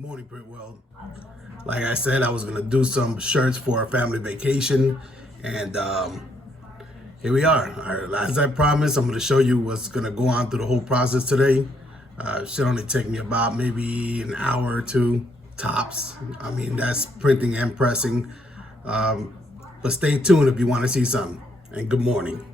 Morning, Print World. Like I said, I was gonna do some shirts for a family vacation, and here we are. All right, as I promised, I'm gonna show you what's gonna go on through the whole process today. Should only take me about maybe an hour or two tops. I mean, that's printing and pressing. But stay tuned if you want to see something. And good morning.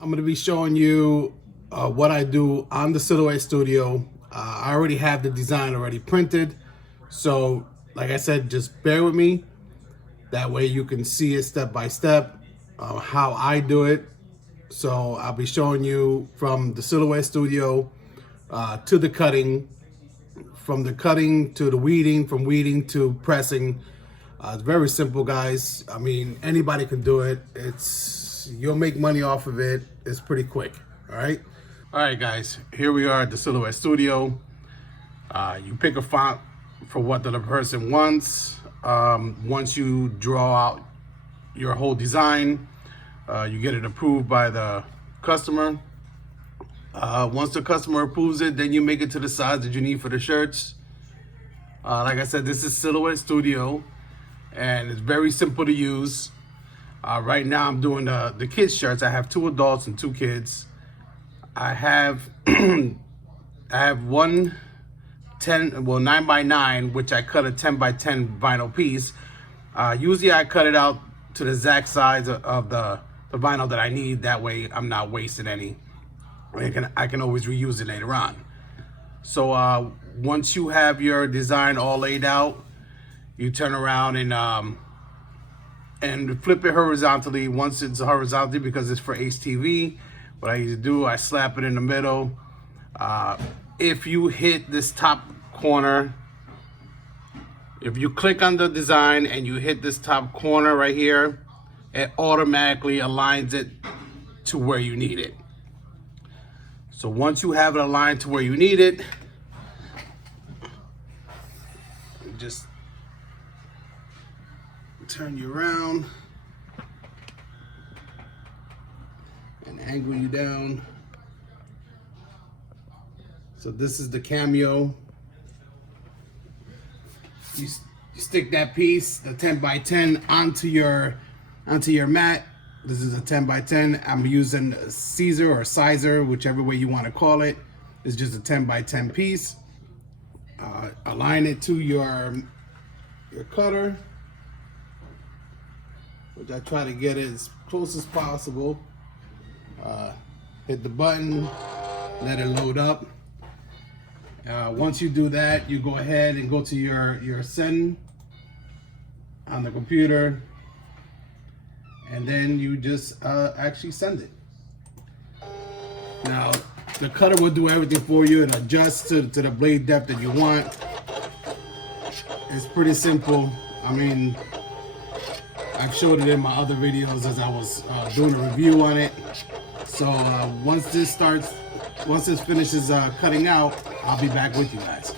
I'm going to be showing you what I do on the Silhouette Studio. I already have the design already printed. So like I said, just bear with me. That way you can see it step by step, how I do it. So I'll be showing you from the Silhouette Studio to the cutting, from the cutting to the weeding, from weeding to pressing. It's very simple, guys. I mean, anybody can do it. You'll make money off of it. It's pretty quick. All right, guys, here we are at the Silhouette Studio. You pick a font for what the person wants. Once you draw out your whole design, you get it approved by the customer. Once the customer approves it, then you make it to the size that you need for the shirts. Like I said, this is Silhouette Studio, and it's very simple to use. Right now I'm doing the kids shirts. I have 2 adults and 2 kids. I have one 9x9, which I cut a 10x10 vinyl piece. Usually I cut it out to the exact size of the vinyl that I need. That way I'm not wasting any. I can always reuse it later on. So once you have your design all laid out, you turn around and flip it horizontally. Once it's horizontally, because it's for HTV, what I usually do, I slap it in the middle. If you hit this top corner, if you click on the design and you hit this top corner right here, it automatically aligns it to where you need it. So once you have it aligned to where you need it, just turn you around and angle you down. So this is the Cameo. You stick that piece, the 10x10, onto your mat. This is a 10x10. I'm using Siser or Siser, whichever way you want to call it. It's just a 10x10 piece. Align it to your cutter, which I try to get it as close as possible. Hit the button, let it load up. Once you do that, you go ahead and go to your send on the computer, and then you just actually send it. Now, the cutter will do everything for you and adjust to the blade depth that you want. It's pretty simple. I mean, I've showed it in my other videos as I was doing a review on it. So once this finishes cutting out, I'll be back with you guys.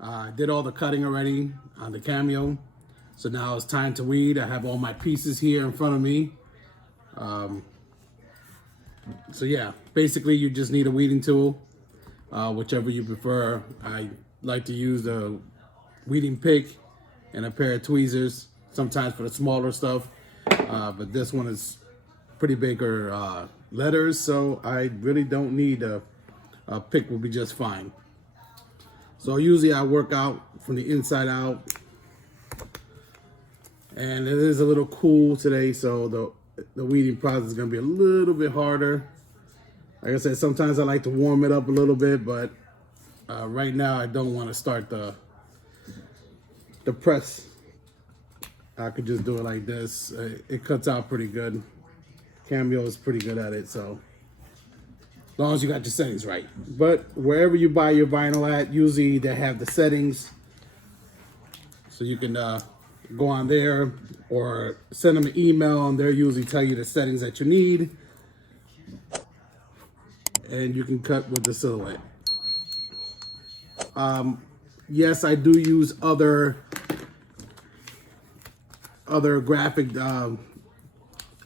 I did all the cutting already on the Cameo. So now it's time to weed. I have all my pieces here in front of me. So yeah, basically you just need a weeding tool, whichever you prefer. I like to use the weeding pick and a pair of tweezers, sometimes for the smaller stuff. But this one is pretty bigger letters, so I really don't need a pick, will be just fine. So usually I work out from the inside out, and it is a little cool today, so the weeding process is going to be a little bit harder. Like I said, sometimes I like to warm it up a little bit, but right now I don't want to start the press. I could just do it like this. It cuts out pretty good. Cameo is pretty good at it, so as long as you got your settings right. But wherever you buy your vinyl at, usually they have the settings, so you can go on there or send them an email, and they'll usually tell you the settings that you need. and you can cut with the silhouette. Yes, I do use other graphic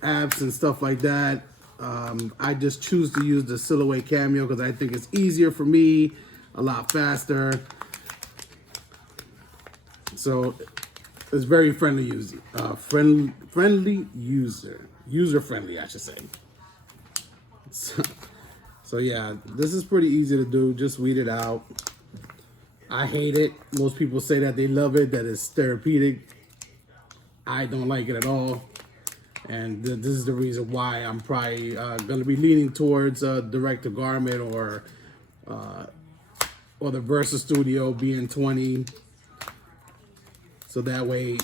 apps and stuff like that. I just choose to use the silhouette Cameo because I think it's easier for me, a lot faster. So it's very friendly user, user friendly, I should say. So yeah, this is pretty easy to do. Just weed it out. I hate it. Most people say that they love it, that it's therapeutic. I don't like it at all. And this is the reason why I'm probably going to be leaning towards direct to garment or the Fancierstudio BN20. So that way,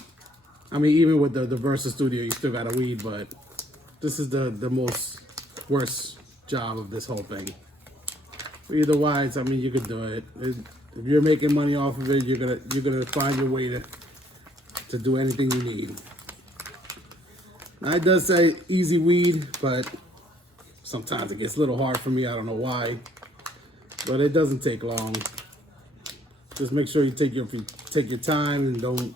I mean, even with the Fancierstudio, you still got to weed, but this is the most worst job of this whole thing. But otherwise, I mean, you could do it. If you're making money off of it, you're gonna find your way to do anything you need. Now, it does say easy weed, but sometimes it gets a little hard for me. I don't know why, but it doesn't take long. Just make sure you take your time and don't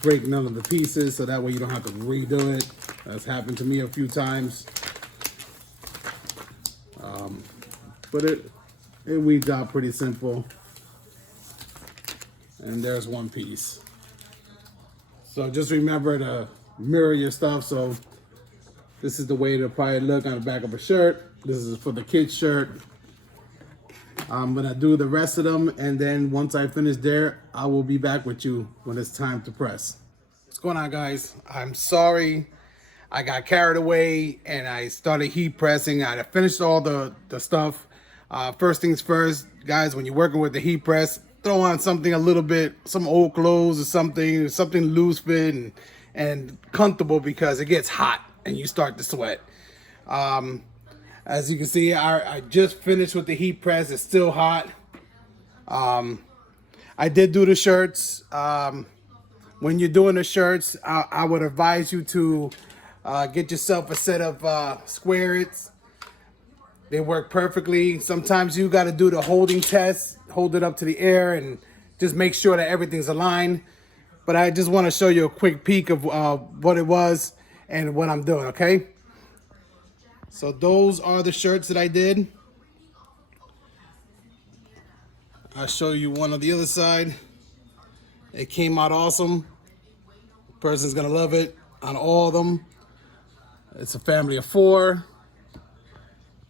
break none of the pieces, so that way you don't have to redo it. That's happened to me a few times. But it weeds out pretty simple. And there's one piece. So just remember to mirror your stuff. So this is the way it'll probably look on the back of a shirt. This is for the kid's shirt. I'm gonna do the rest of them, and then once I finish there, I will be back with you when it's time to press. What's going on, guys? I'm sorry. I got carried away and I started heat pressing. I finished all the stuff. First things first, guys, when you're working with the heat press, throw on something a little bit, some old clothes or something loose fit and comfortable, because it gets hot and you start to sweat. As you can see, I just finished with the heat press. It's still hot. I did do the shirts. When you're doing the shirts, I would advise you to get yourself a set of squarets. They work perfectly. Sometimes you got to do the holding test, hold it up to the air and just make sure that everything's aligned. But I just want to show you a quick peek of what it was and what I'm doing, okay? So those are the shirts that I did. I'll show you one on the other side. It came out awesome. Person's gonna love it on all of them. It's a family of 4.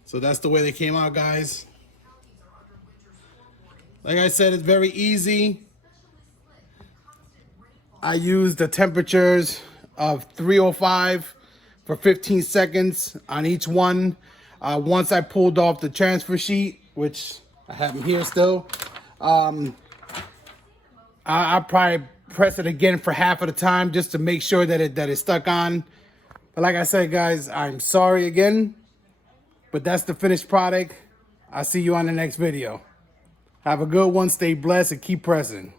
So that's the way they came out, guys. Like I said, it's very easy. I used the temperatures of 305 for 15 seconds on each one. Once I pulled off the transfer sheet, which I have them here still, I probably press it again for half of the time just to make sure that it's stuck on. But like I said, guys, I'm sorry again, but that's the finished product. I'll see you on the next video. Have a good one, stay blessed, and keep pressing.